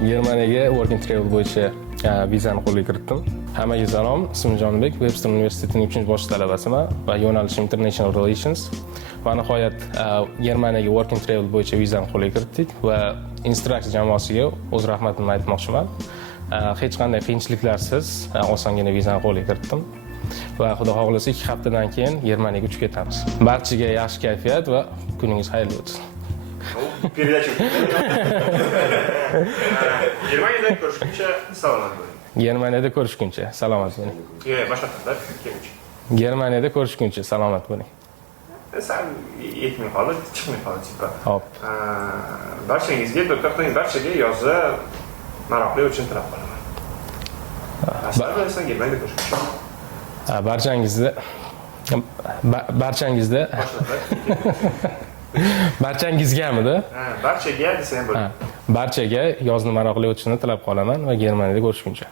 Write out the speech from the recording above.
Germaniyaga Work and Travel bo'yicha vizani qo'lga kiritdim. Hammaga salom, ismim Jonibek, Webster universitetining 3-bosh talabasiman va yo'nalishim International Relations. Va nihoyat Germaniyaga Work and Travel bo'yicha vizani qo'lga kiritdik va Instruct jamoasiga o'z rahmatimni aytmoqchiman. Hech qanday qiyinchiliklarsiz osongina vizani qo'lga kiritdim. Va xudo xohlasa 2 haftadan keyin Germaniyaga uchib ketamiz. Barchaga yaxshi kayfiyat va kuningiz xayrli o'tsin. Передача. Germaniyada ko'rishguncha salomat bo'ling. Germaniyada ko'rishguncha salomat bo'ling. Boshqa qanday keluvchi. Germaniyada ko'rishguncha salomat bo'ling. Sen yetmay qoldi, chiqmay qoldi tipa. Hop. Barchangizga doktorning barchaga yozda maroqli uchun tilab qolaman. Aslida Germaniyada ko'rishguncha. Barchangizgami-da? Barchaga desa ham bo'ladi. Barchaga yozni maroqli o'tishini tilab qolaman va Germaniyada ko'rishguncha.